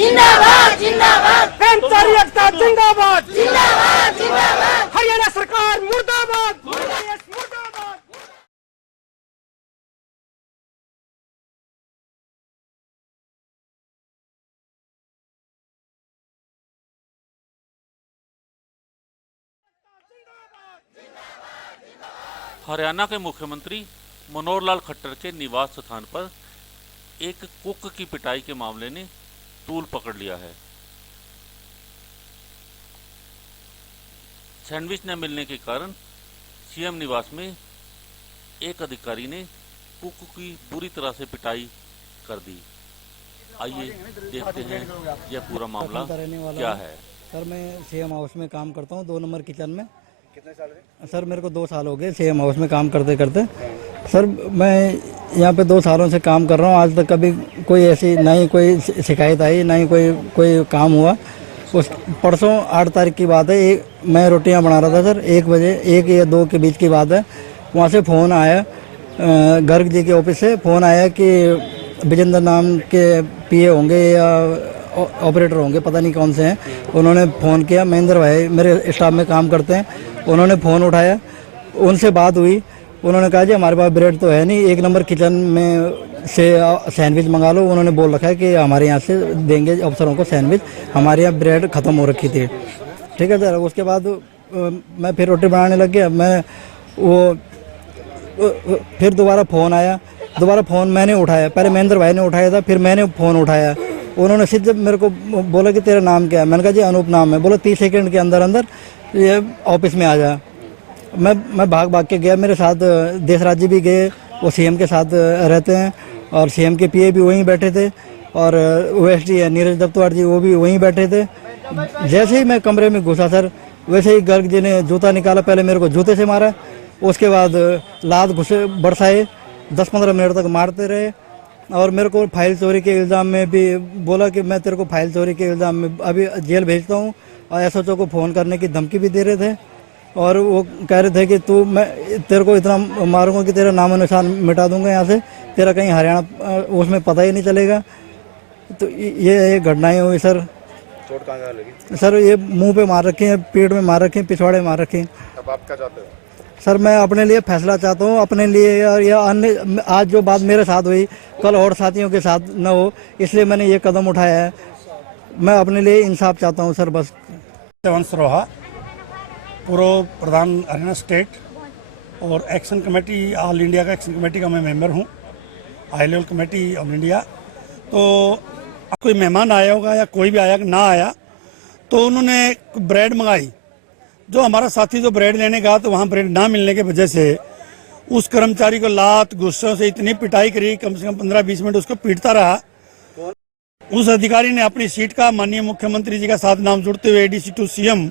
जिंदाबाद जिंदाबाद, कर्मचारी एकता जिंदाबाद जिंदाबाद जिंदाबाद, हरियाणा सरकार मुर्दाबाद मुर्दाबाद। हरियाणा के मुख्यमंत्री मनोहर लाल खट्टर के निवास स्थान पर एक कुक की पिटाई के मामले ने तूल पकड़ लिया है। सैंडविच न मिलने के कारण सीएम निवास में एक अधिकारी ने कुक की बुरी तरह से पिटाई कर दी। आइए देखते हैं यह पूरा मामला क्या है। सर मैं सीएम हाउस में काम करता हूँ 2 नंबर किचन में। कितने साल है? सर मेरे को 2 साल हो गए सीएम हाउस में काम करते करते। सर मैं यहाँ पे 2 सालों से काम कर रहा हूँ, आज तक कभी कोई ऐसी ना ही कोई शिकायत आई ना ही कोई काम हुआ। उस परसों 8 तारीख की बात है, मैं रोटियाँ बना रहा था सर, 1 बजे 1 या 2 के बीच की बात है। वहाँ से फ़ोन आया, गर्ग जी के ऑफिस से फ़ोन आया कि विजेंद्र नाम के पीए होंगे या ऑपरेटर होंगे, पता नहीं कौन से हैं। उन्होंने फ़ोन किया, महेंद्र भाई मेरे स्टाफ में काम करते हैं। उन्होंने फ़ोन उठाया, उनसे बात हुई। उन्होंने कहा जी हमारे पास ब्रेड तो है नहीं, 1 नंबर किचन में से सैंडविच मंगा लो। उन्होंने बोल रखा है कि हमारे यहाँ से देंगे अफसरों को सैंडविच, हमारे यहाँ ब्रेड ख़त्म हो रखी थी। ठीक है सर। उसके बाद मैं फिर रोटी बनाने लग गया। मैं फिर दोबारा फ़ोन आया, दोबारा फ़ोन मैंने उठाया। पहले महेंद्र भाई ने उठाया था, फिर मैंने फ़ोन उठाया। उन्होंने सीधे मेरे को बोला कि तेरा नाम क्या है? मैंने कहा जी अनूप नाम है। बोला 30 सेकंड के अंदर अंदर ये ऑफिस में आ जा। मैं भाग के गया, मेरे साथ देशराज जी भी गए, वो सीएम के साथ रहते हैं और सीएम के पीए भी वहीं बैठे थे और ओएसडी है नीरज दफ्तवार जी, वो भी वहीं बैठे थे। जैसे ही मैं कमरे में घुसा सर, वैसे ही गर्ग जी ने जूता निकाला, पहले मेरे को जूते से मारा, उसके बाद लात घुसे बरसाए, 10-15 मिनट तक मारते रहे और मेरे को फाइल चोरी के इल्ज़ाम में भी बोला कि मैं तेरे को फाइल चोरी के इल्ज़ाम में अभी जेल भेजता हूँ, और एसएचओ को फ़ोन करने की धमकी भी दे रहे थे। और वो कह रहे थे कि मैं तेरे को इतना मारूंगा कि तेरा नामो निशान मिटा दूंगा यहाँ से, तेरा कहीं हरियाणा उसमें पता ही नहीं चलेगा। तो ये घटनाएं हुई सर। चोट कहाँ लगी? सर ये मुंह पे मार रखी है, पेट में मार रखी है, पिछवाड़े मार रखी है। अब आप क्या चाहते हो? सर मैं अपने लिए फैसला चाहता हूँ, अपने लिए या अन्य, आज जो बात मेरे साथ हुई कल और साथियों के साथ न हो, इसलिए मैंने ये कदम उठाया है। मैं अपने लिए इंसाफ चाहता हूँ सर, बस। वंश रोहा, पूर्व प्रधान हरियाणा स्टेट और एक्शन कमेटी ऑल इंडिया का एक्शन कमेटी का मैं मेंबर हूँ, high level committee of India. तो कोई मेहमान आया होगा या कोई भी आया ना आया, तो उन्होंने ब्रेड मंगाई। जो हमारा साथी जो ब्रेड लेने गया तो वहाँ ब्रेड ना मिलने की वजह से उस कर्मचारी को लात गुस्सों से इतनी पिटाई करी, कम से कम 15-20 मिनट उसको पीटता रहा। उस अधिकारी ने अपनी सीट का माननीय मुख्यमंत्री जी का साथ नाम जुड़ते हुए एडीसी टू सीएम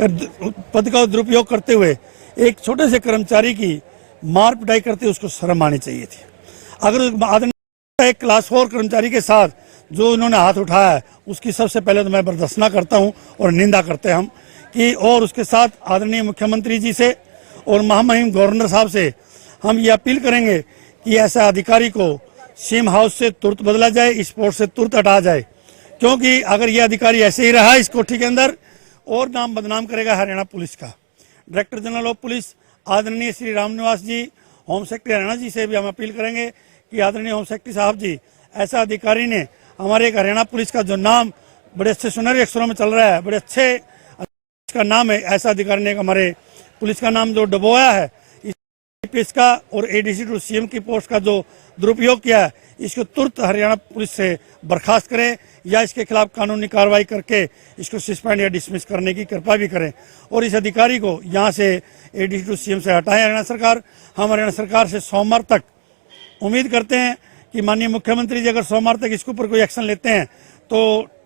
पद का दुरुपयोग करते हुए एक छोटे से कर्मचारी की मार पिटाई करते उसको शर्म आनी चाहिए थी। अगर आदरणीय एक क्लास 4 कर्मचारी के साथ जो उन्होंने हाथ उठाया है, उसकी सबसे पहले तो मैं बर्दाश्त करता हूं और निंदा करते हैं हम कि, और उसके साथ आदरणीय मुख्यमंत्री जी से और महामहिम गवर्नर साहब से हम ये अपील करेंगे कि ऐसा अधिकारी को सीएम हाउस से तुरंत बदला जाए, इस पोस्ट से तुरंत हटा जाए, क्योंकि अगर ये अधिकारी ऐसे ही रहा इस कोठी के अंदर और नाम बदनाम करेगा हरियाणा पुलिस का। डायरेक्टर जनरल ऑफ पुलिस आदरणीय श्री रामनिवास जी, होम सेक्रेटरी हरियाणा जी से भी हम अपील करेंगे कि आदरणीय होम सेक्रेटरी साहब जी, ऐसा अधिकारी ने हमारे एक हरियाणा पुलिस का जो नाम बड़े अच्छे सुनहरे अक्षरों में चल रहा है, बड़े अच्छे का नाम है, ऐसा अधिकारी ने हमारे पुलिस का नाम जो डुबोया है, इस का और एडीसी टू सीएम की पोस्ट का जो दुरुपयोग किया है, इसको तुरंत हरियाणा पुलिस से बर्खास्त करें या इसके खिलाफ कानूनी कार्रवाई करके इसको सस्पेंड या डिसमिस करने की कृपा भी करें और इस अधिकारी को यहाँ से एडीसी टू सीएम से हटाएं हरियाणा सरकार। हम हरियाणा सरकार से सोमवार तक उम्मीद करते हैं कि माननीय मुख्यमंत्री जी अगर सोमवार तक इसके ऊपर कोई एक्शन लेते हैं तो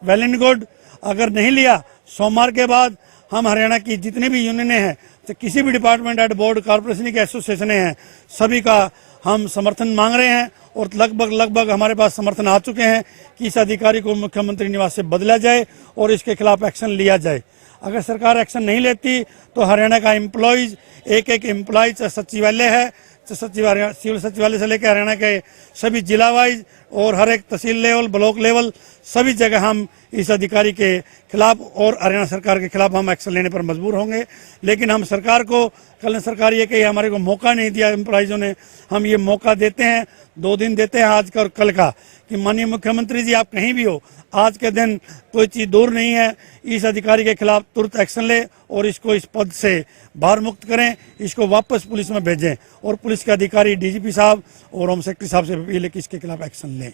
वेल एंड गुड, अगर नहीं लिया सोमवार के बाद हम हरियाणा की जितनी भी यूनियनें हैं, तो किसी भी डिपार्टमेंट एट बोर्ड कॉर्पोरेशन की एसोसिएशनें हैं, सभी का हम समर्थन मांग रहे हैं और लगभग हमारे पास समर्थन आ चुके हैं कि इस अधिकारी को मुख्यमंत्री निवास से बदला जाए और इसके खिलाफ एक्शन लिया जाए। अगर सरकार एक्शन नहीं लेती तो हरियाणा का एम्प्लॉयज, एक एम्प्लॉय चाहे सचिवालय है, सिविल सचिवालय से लेकर हरियाणा के सभी जिला वाइज और हर एक तहसील लेवल, ब्लॉक लेवल, सभी जगह हम इस अधिकारी के खिलाफ और हरियाणा सरकार के खिलाफ हम एक्शन लेने पर मजबूर होंगे। लेकिन हम सरकार को, कल सरकार ये कही हमारे को मौका नहीं दिया एम्प्लॉइजों ने, हम ये मौका देते हैं, 2 दिन देते हैं, आज का और कल का, कि माननीय मुख्यमंत्री जी आप कहीं भी हो, आज के दिन कोई चीज़ दूर नहीं है, इस अधिकारी के खिलाफ तुरंत एक्शन ले और इसको इस पद से बाहर मुक्त करें, इसको वापस पुलिस में भेजें और पुलिस के अधिकारी डीजीपी साहब और होम सेक्रेटरी साहब से अपील है कि इसके खिलाफ एक्शन लें।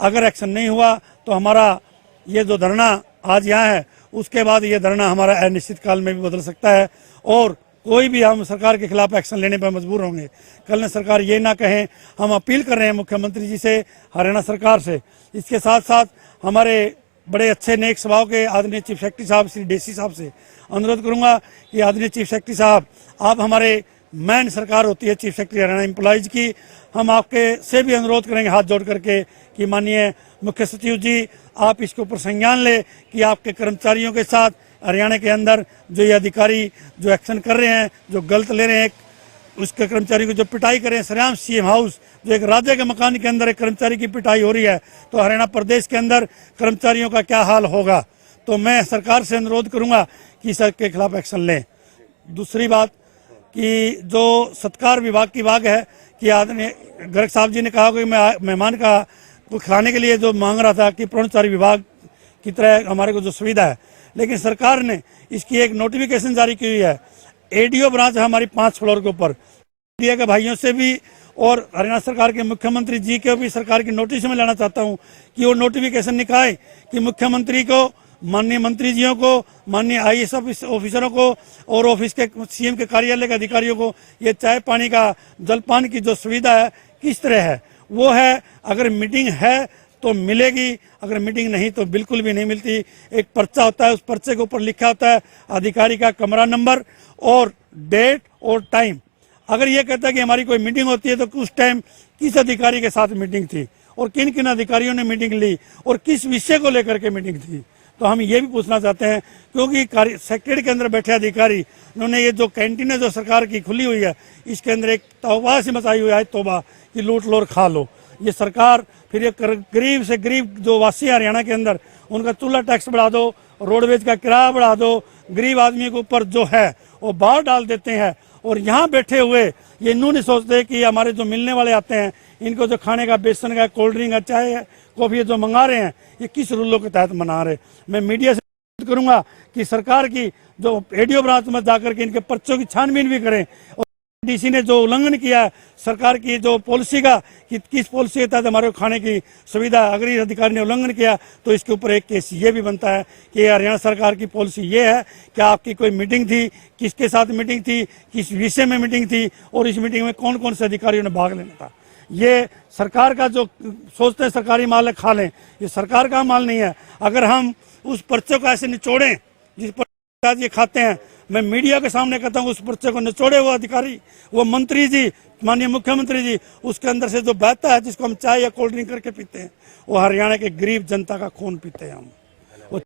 अगर एक्शन नहीं हुआ तो हमारा ये जो धरना आज यहाँ है, उसके बाद ये धरना हमारा अनिश्चित काल में भी बदल सकता है और कोई भी हम सरकार के खिलाफ एक्शन लेने पर मजबूर होंगे। कल ने सरकार ये ना कहें, हम अपील कर रहे हैं मुख्यमंत्री जी से, हरियाणा सरकार से। इसके साथ साथ हमारे बड़े अच्छे नेक स्वभाव के आदरणीय चीफ सेक्रेटरी साहब श्री डेसी साहब से अनुरोध करूंगा कि आदरणीय चीफ सेक्रेटरी साहब, आप हमारे मैन सरकार होती है चीफ सेक्रेटरी हरियाणा एम्प्लॉइज की, हम आपके से भी अनुरोध करेंगे हाथ जोड़ करके कि माननीय मुख्य सचिव जी आप इसके ऊपर संज्ञान ले कि आपके कर्मचारियों के साथ हरियाणा के अंदर जो ये अधिकारी जो एक्शन कर रहे हैं, जो गलत ले रहे हैं, उसके कर्मचारी को जो पिटाई कर रहे हैं, सरेआम सीएम हाउस जो एक राज्य के मकान के अंदर एक कर्मचारी की पिटाई हो रही है, तो हरियाणा प्रदेश के अंदर कर्मचारियों का क्या हाल होगा। तो मैं सरकार से अनुरोध करूंगा कि सर के खिलाफ एक्शन लें। दूसरी बात कि जो सत्कार विभाग की बात है कि आदरणीय गर्ग साहब जी ने कहा कि मैं मेहमान का कुछ खाने के लिए जो मांग रहा था कि प्राणुचारी विभाग की तरह हमारे को जो सुविधा है, लेकिन सरकार ने इसकी एक नोटिफिकेशन जारी की हुई है। एडीओ ब्रांच है हमारी 5 फ्लोर के ऊपर, मीडिया के भाइयों से भी और हरियाणा सरकार के मुख्यमंत्री जी के भी सरकार की नोटिस में लाना चाहता हूं कि वो नोटिफिकेशन निकाले कि मुख्यमंत्री को, माननीय मंत्री जीओं को, माननीय आईएएस ऑफिसरों को और ऑफिस के सीएम के कार्यालय के अधिकारियों को ये चाय पानी का जलपान की जो सुविधा है किस तरह है, वो है। अगर मीटिंग है तो मिलेगी, अगर मीटिंग नहीं तो बिल्कुल भी नहीं मिलती। एक पर्चा होता है, उस पर्चे के ऊपर लिखा होता है अधिकारी का कमरा नंबर और डेट और टाइम। अगर ये कहता है कि हमारी कोई मीटिंग होती है तो उस टाइम किस अधिकारी के साथ मीटिंग थी और किन किन अधिकारियों ने मीटिंग ली और किस विषय को लेकर के मीटिंग थी। तो हम ये भी पूछना चाहते हैं, क्योंकि सेक्रेटरी के अंदर बैठे अधिकारी उन्होंने ये जो कैंटीन है जो सरकार की खुली हुई है, इसके अंदर एक तौबा से मचाई हुई है, तौबा कि लूट लो और खा लो। ये सरकार फिर ये गरीब से गरीब जो वासी हरियाणा के अंदर, उनका चूल्हा टैक्स बढ़ा दो, रोडवेज का किराया बढ़ा दो, गरीब आदमी के ऊपर जो है वो बाहर डाल देते हैं। और यहाँ बैठे हुए ये यूँ नहीं सोचते कि हमारे जो मिलने वाले आते हैं इनको जो खाने का, बेसन का, कोल्ड ड्रिंक का, चाय है, कॉफी जो मंगा रहे हैं, ये किस रूलों के तहत मना रहे। मैं मीडिया से अनुरोध करूंगा कि सरकार की जो एडीओ ब्रांच में जाकर के इनके पर्चों की छानबीन भी करें और डीसी ने जो उल्लंघन किया है सरकार की जो पॉलिसी का कि किस पॉलिसी के तहत हमारे खाने की सुविधा, अगर इस अधिकारी ने उल्लंघन किया तो इसके ऊपर एक केस ये भी बनता है कि हरियाणा सरकार की पॉलिसी ये है कि आपकी कोई मीटिंग थी, किसके साथ मीटिंग थी, किस विषय में मीटिंग थी और इस मीटिंग में कौन कौन से अधिकारियों ने भाग लेना था। ये सरकार का जो सोचते हैं सरकारी माल है खा लें, ये सरकार का माल नहीं है। अगर हम उस पर्चे को ऐसे निचोड़ें जिस पर ये खाते हैं, मैं मीडिया के सामने कहता हूँ उस पर्चे को निचोड़े वो अधिकारी, वो मंत्री जी, माननीय मुख्यमंत्री जी, उसके अंदर से जो बहता है जिसको हम चाय या कोल्ड ड्रिंक करके पीते हैं, वो हरियाणा के गरीब जनता का खून पीते हैं हम।